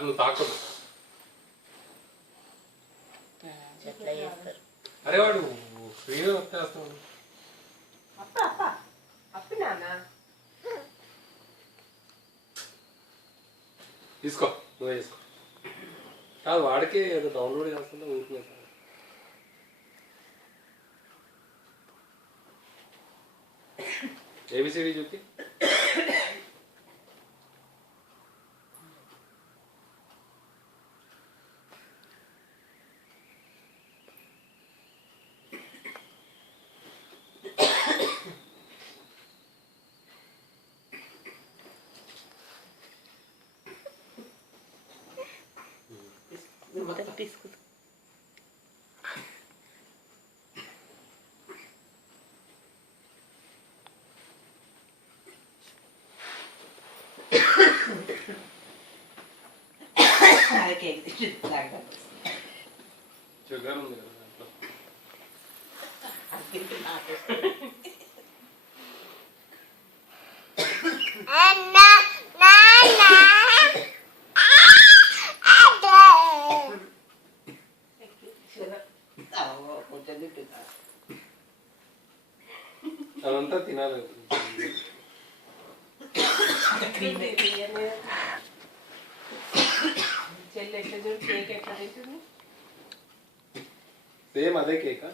నువ్వు తాకూడదు. అరే వాడు ఫ్రీగా వచ్చేస్తాడు. తీసుకో, నువ్వే తీసుకో. కాదు వాడికి ఏదో డౌన్లోడ్ చేస్తుందా ఊరుకునే సార్. ఏబిసిడి చూపి. తీసుకో. షుగర్ ఉంది కదా దాంట్లో. అదంతా తినాలి. చెల్లి ఎట్లా చూడు, కేక్ ఎట్లా తింటుంది. సేమ్ అదే కేకా?